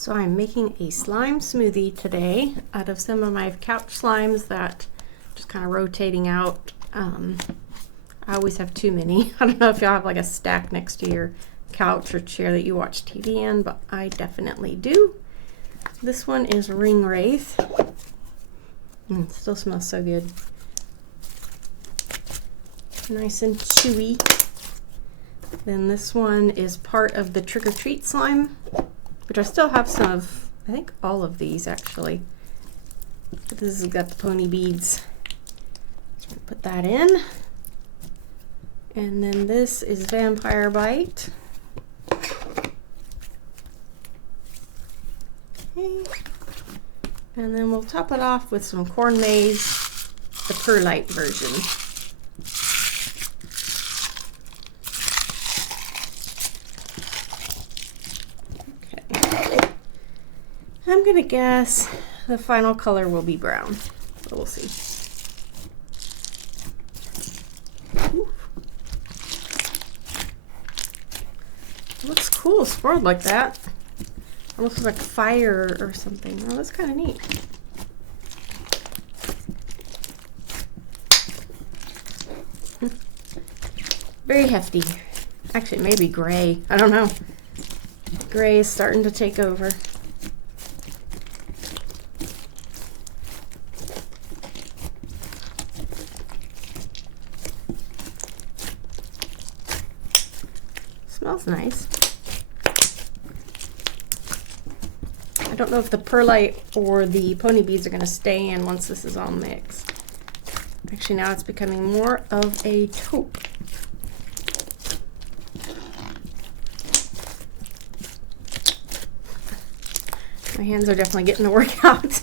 So I'm making a slime smoothie today out of some of my couch slimes that just kind of rotating out. I always have too many. I don't know if y'all have like a stack next to your couch or chair that you watch TV in, but I definitely do. This one is Ring Wraith. It still smells so good. Nice and chewy. Then this one is part of the Trick or Treat slime, which I still have some of, I think all of these actually. But this has got the pony beads. So put that in. And then this is Vampire Bite. Okay. And then we'll top it off with some corn maze, the perlite version. I'm gonna guess the final color will be brown, but we'll see. Ooh. It looks cool, swirled like that. Almost like fire or something. Oh, that's kind of neat. Very hefty. Actually, maybe gray. I don't know. Gray is starting to take over. Smells nice. I don't know if the perlite or the pony beads are going to stay in once this is all mixed. Actually, now it's becoming more of a taupe. My hands are definitely getting the work out.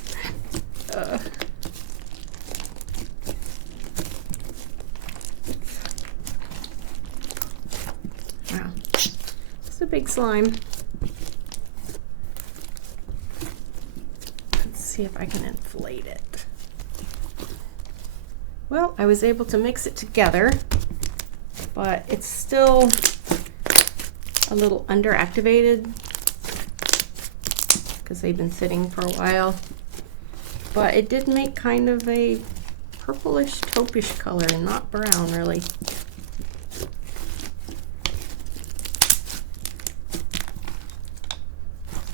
Wow, it's a big slime. Let's see if I can inflate it. Well, I was able to mix it together, but it's still a little underactivated because they've been sitting for a while. But it did make kind of a purplish taupish color and not brown really.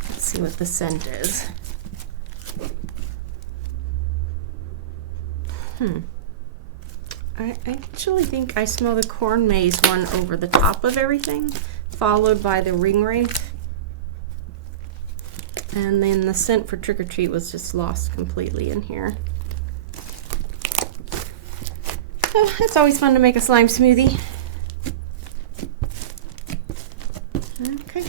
Let's see what the scent is. I actually think I smell the corn maze one over the top of everything, followed by the Ring Wraith. And then the scent for Trick or Treat was just lost completely in here. Oh, it's always fun to make a slime smoothie. Okay.